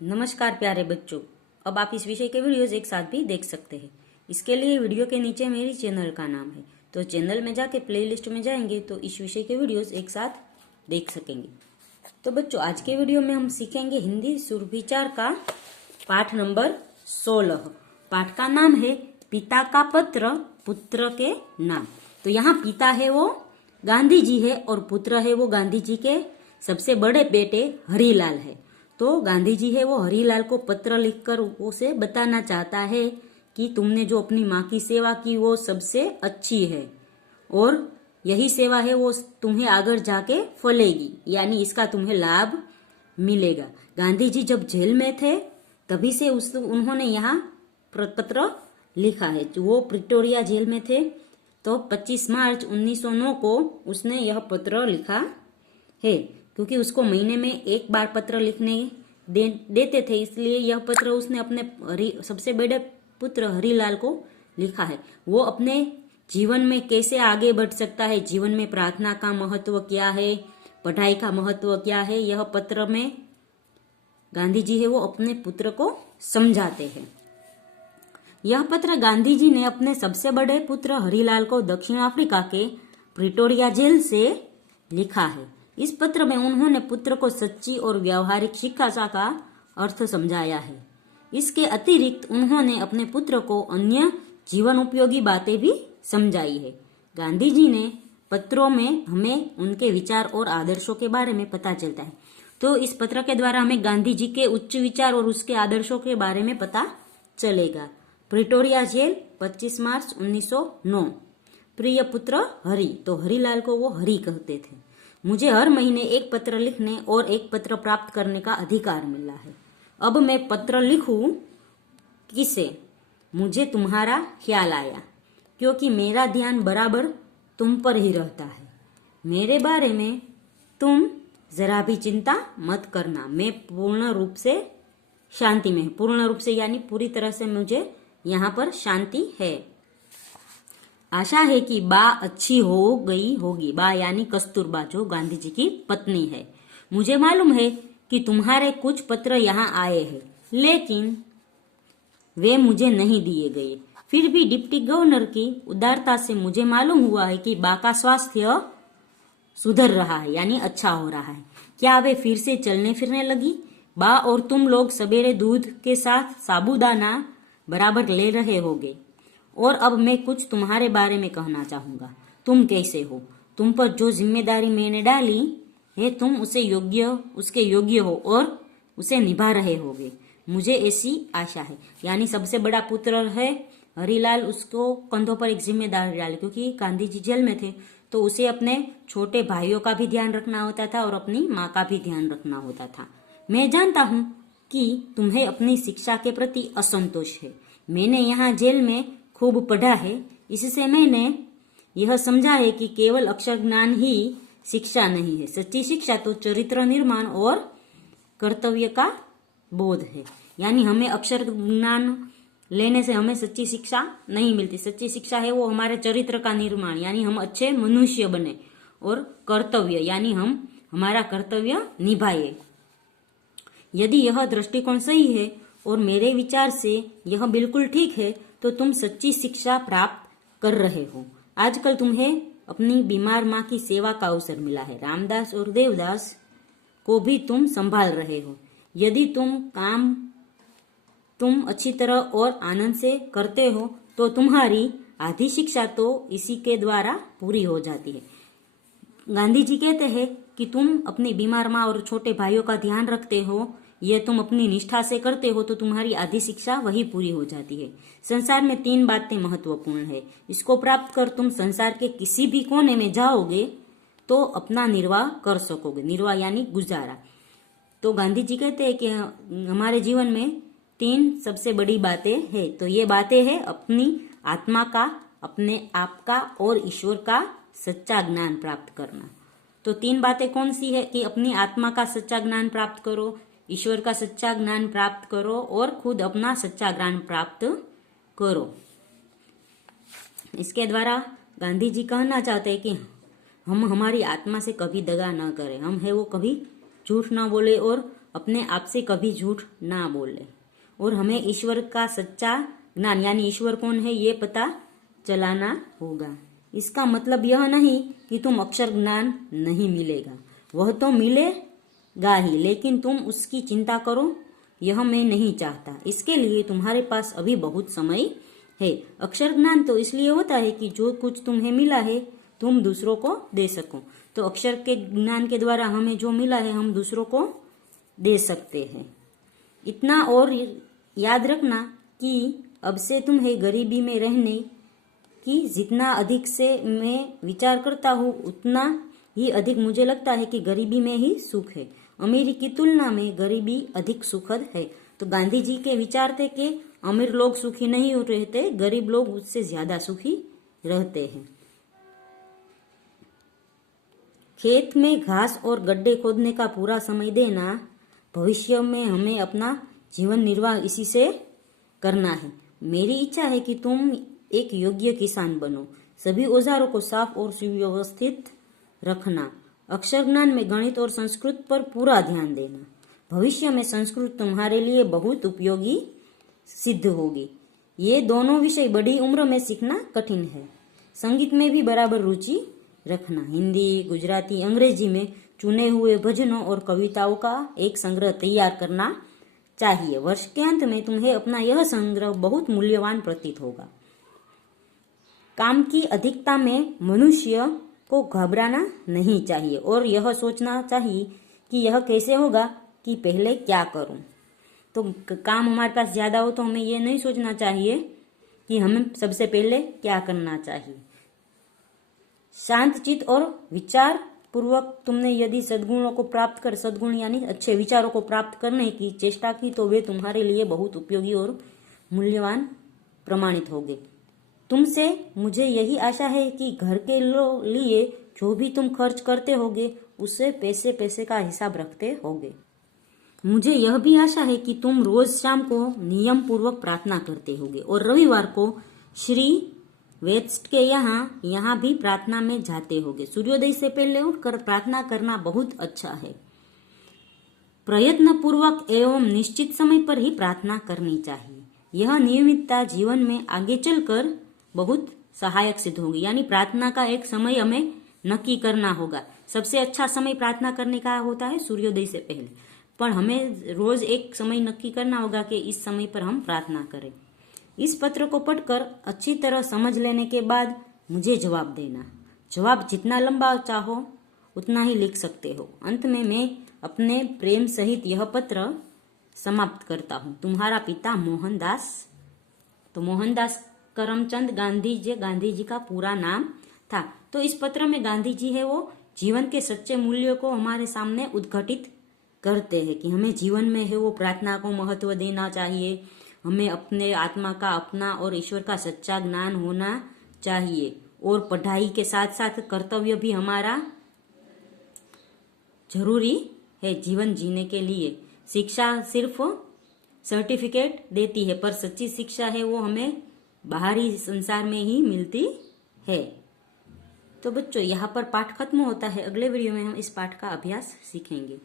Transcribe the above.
नमस्कार प्यारे बच्चों। अब आप इस विषय के वीडियोस एक साथ भी देख सकते हैं। इसके लिए वीडियो के नीचे मेरी चैनल का नाम है, तो चैनल में जाके प्लेलिस्ट में जाएंगे तो इस विषय के वीडियोस एक साथ देख सकेंगे। तो बच्चों, आज के वीडियो में हम सीखेंगे हिंदी सुरविचार का पाठ नंबर 16। पाठ का नाम है पिता का पत्र पुत्र के नाम। तो यहाँ पिता है वो गांधी जी है और पुत्र है वो गांधी जी के सबसे बड़े बेटे हरिलाल है। तो गांधी जी है वो हरिलाल को पत्र लिखकर उसे बताना चाहता है कि तुमने जो अपनी माँ की सेवा की वो सबसे अच्छी है और यही सेवा है वो तुम्हें आगे जाके फलेगी, यानी इसका तुम्हें लाभ मिलेगा। गांधी जी जब जेल में थे तभी से उन्होंने यहाँ पत्र लिखा है। वो प्रिटोरिया जेल में थे तो 25 मार्च 1909 को उसने यह पत्र लिखा है, क्योंकि उसको महीने में एक बार पत्र लिखने देते थे, इसलिए यह पत्र उसने अपने सबसे बड़े पुत्र हरिलाल को लिखा है। वो अपने जीवन में कैसे आगे बढ़ सकता है, जीवन में प्रार्थना का महत्व क्या है, पढ़ाई का महत्व क्या है, यह पत्र में गांधी जी है वो अपने पुत्र को समझाते हैं। यह पत्र गांधी जी ने अपने सबसे बड़े पुत्र हरिलाल को दक्षिण अफ्रीका के प्रिटोरिया जेल से लिखा है। इस पत्र में उन्होंने पुत्र को सच्ची और व्यावहारिक शिक्षा का अर्थ समझाया है। इसके अतिरिक्त उन्होंने अपने पुत्र को अन्य जीवन उपयोगी बातें भी समझाई है। गांधी जी ने पत्रों में हमें उनके विचार और आदर्शों के बारे में पता चलता है। तो इस पत्र के द्वारा हमें गांधी जी के उच्च विचार और उसके आदर्शों के बारे में पता चलेगा। प्रिटोरिया जेल 25 मार्च 1909। प्रिय पुत्र हरि, तो हरिलाल को वो हरि कहते थे। मुझे हर महीने एक पत्र लिखने और एक पत्र प्राप्त करने का अधिकार मिला है। अब मैं पत्र लिखूं किसे? मुझे तुम्हारा ख्याल आया, क्योंकि मेरा ध्यान बराबर तुम पर ही रहता है। मेरे बारे में तुम जरा भी चिंता मत करना। मैं पूर्ण रूप से शांति में, पूर्ण रूप से यानी पूरी तरह से मुझे यहाँ पर शांति है। आशा है कि बा अच्छी हो गई होगी। बा यानी कस्तूरबा, जो गांधी जी की पत्नी है। मुझे मालूम है कि तुम्हारे कुछ पत्र यहाँ आए हैं, लेकिन वे मुझे नहीं दिए गए। फिर भी डिप्टी गवर्नर की उदारता से मुझे मालूम हुआ है कि बा का स्वास्थ्य सुधर रहा है, यानी अच्छा हो रहा है। क्या वे फिर से चलने फिरने लगी? बा और तुम लोग सवेरे दूध के साथ साबूदाना बराबर ले रहे होगे। और अब मैं कुछ तुम्हारे बारे में कहना चाहूंगा। तुम कैसे हो? तुम पर जो जिम्मेदारी मैंने डाली है तुम उसके योग्य हो और उसे निभा रहे होगे, मुझे ऐसी आशा है। यानी सबसे बड़ा पुत्र है हरिलाल, उसको कंधों पर एक जिम्मेदारी डाली, क्योंकि गांधी जी जेल में थे तो उसे अपने छोटे भाइयों का भी ध्यान रखना होता था और अपनी माँ का भी ध्यान रखना होता था। मैं जानता हूँ कि तुम्हें अपनी शिक्षा के प्रति असंतोष है। मैंने यहाँ जेल में खूब पढ़ा है, इससे मैंने यह समझा है कि केवल अक्षर ज्ञान ही शिक्षा नहीं है। सच्ची शिक्षा तो चरित्र निर्माण और कर्तव्य का बोध है। यानी हमें अक्षर ज्ञान लेने से हमें सच्ची शिक्षा नहीं मिलती। सच्ची शिक्षा है वो हमारे चरित्र का निर्माण, यानी हम अच्छे मनुष्य बने, और कर्तव्य यानी हम हमारा कर्तव्य निभाए। यदि यह दृष्टिकोण सही है और मेरे विचार से यह बिल्कुल ठीक है तो तुम सच्ची शिक्षा प्राप्त कर रहे हो। आजकल तुम्हें अपनी बीमार माँ की सेवा का अवसर मिला है। रामदास और देवदास को भी तुम संभाल रहे हो। यदि तुम अच्छी तरह और आनंद से करते हो तो तुम्हारी आधी शिक्षा तो इसी के द्वारा पूरी हो जाती है। गांधी जी कहते हैं कि तुम अपनी बीमार माँ और छोटे भाइयों का ध्यान रखते हो, यह तुम अपनी निष्ठा से करते हो तो तुम्हारी आधी शिक्षा वही पूरी हो जाती है। संसार में 3 बातें महत्वपूर्ण है। इसको प्राप्त कर तुम संसार के किसी भी कोने में जाओगे तो अपना निर्वाह कर सकोगे। निर्वाह यानी गुजारा। तो गांधी जी कहते हैं कि हमारे जीवन में 3 सबसे बड़ी बातें हैं। तो ये बातें हैं अपनी आत्मा का, अपने आप का और ईश्वर का सच्चा ज्ञान प्राप्त करना। तो 3 बातें कौन सी है? कि अपनी आत्मा का सच्चा ज्ञान प्राप्त करो, ईश्वर का सच्चा ज्ञान प्राप्त करो और खुद अपना सच्चा ज्ञान प्राप्त करो। इसके द्वारा गांधी जी कहना चाहते हैं कि हम हमारी आत्मा से कभी दगा न करें। हम है वो कभी झूठ ना बोले और अपने आप से कभी झूठ ना बोले और हमें ईश्वर का सच्चा ज्ञान यानी ईश्वर कौन है ये पता चलाना होगा। इसका मतलब यह नहीं कि तुम अक्षर ज्ञान नहीं मिलेगा, वह तो मिलेगा ही, लेकिन तुम उसकी चिंता करो यह मैं नहीं चाहता। इसके लिए तुम्हारे पास अभी बहुत समय है। अक्षर ज्ञान तो इसलिए होता है कि जो कुछ तुम्हें मिला है तुम दूसरों को दे सको। तो अक्षर के ज्ञान के द्वारा हमें जो मिला है हम दूसरों को दे सकते हैं। इतना और याद रखना कि अब से तुम्हें गरीबी में रहने की जितना अधिक से मैं विचार करता हूँ उतना ही अधिक मुझे लगता है कि गरीबी में ही सुख है। अमीरी की तुलना में गरीबी अधिक सुखद है। तो गांधी जी के विचार थे कि अमीर लोग सुखी नहीं रहते, गरीब लोग उससे ज्यादा सुखी रहते हैं। खेत में घास और गड्ढे खोदने का पूरा समय देना, भविष्य में हमें अपना जीवन निर्वाह इसी से करना है। मेरी इच्छा है कि तुम एक योग्य किसान बनो। सभी औजारों को साफ और सुव्यवस्थित रखना। अक्षर ज्ञान में गणित और संस्कृत पर पूरा ध्यान देना। भविष्य में संस्कृत तुम्हारे लिए बहुत उपयोगी सिद्ध होगी। ये दोनों विषय बड़ी उम्र में सीखना कठिन है। संगीत में भी बराबर रुचि रखना। हिंदी, गुजराती, अंग्रेजी में चुने हुए भजनों और कविताओं का एक संग्रह तैयार करना चाहिए। वर्ष के अंत में तुम्हें अपना यह संग्रह बहुत मूल्यवान प्रतीत होगा। काम की अधिकता में मनुष्य को घबराना नहीं चाहिए और यह सोचना चाहिए कि यह कैसे होगा कि पहले क्या करूं। तो काम हमारे पास ज्यादा हो तो हमें यह नहीं सोचना चाहिए कि हमें सबसे पहले क्या करना चाहिए। शांत चित्त और विचार पूर्वक तुमने यदि सद्गुणों को प्राप्त कर सद्गुण यानी अच्छे विचारों को प्राप्त करने की चेष्टा की तो वे तुम्हारे लिए बहुत उपयोगी और मूल्यवान प्रमाणित होंगे। तुमसे मुझे यही आशा है कि घर के लिए जो भी तुम खर्च करते होगे उससे पैसे पैसे का हिसाब रखते होगे। मुझे यह भी आशा है कि तुम रोज शाम को नियम पूर्वक प्रार्थना करते होगे और रविवार को श्री वेस्ट के यहाँ भी प्रार्थना में जाते होगे। सूर्योदय से पहले उठकर प्रार्थना करना बहुत अच्छा है। प्रयत्न पूर्वक एवं निश्चित समय पर ही प्रार्थना करनी चाहिए। यह नियमितता जीवन में आगे चलकर बहुत सहायक सिद्ध होगी। यानी प्रार्थना का एक समय हमें नक्की करना होगा। सबसे अच्छा समय प्रार्थना करने का होता है सूर्योदय से पहले, पर हमें रोज एक समय नक्की करना होगा कि इस समय पर हम प्रार्थना करें। इस पत्र को पढ़कर अच्छी तरह समझ लेने के बाद मुझे जवाब देना। जवाब जितना लंबा चाहो उतना ही लिख सकते हो। अंत में मैं अपने प्रेम सहित यह पत्र समाप्त करता हूँ। तुम्हारा पिता मोहनदास। तो मोहनदास करमचंद गांधी जी का पूरा नाम था। तो इस पत्र में गांधी जी है वो जीवन के सच्चे मूल्यों को हमारे सामने उद्घाटित करते हैं कि हमें जीवन में है वो प्रार्थना को महत्व देना चाहिए। हमें अपने आत्मा का अपना और ईश्वर का सच्चा ज्ञान होना चाहिए और पढ़ाई के साथ साथ कर्तव्य भी हमारा जरूरी है जीवन जीने के लिए। शिक्षा सिर्फ सर्टिफिकेट देती है पर सच्ची शिक्षा है वो हमें बाहरी संसार में ही मिलती है। तो बच्चों यहाँ पर पाठ खत्म होता है। अगले वीडियो में हम इस पाठ का अभ्यास सीखेंगे।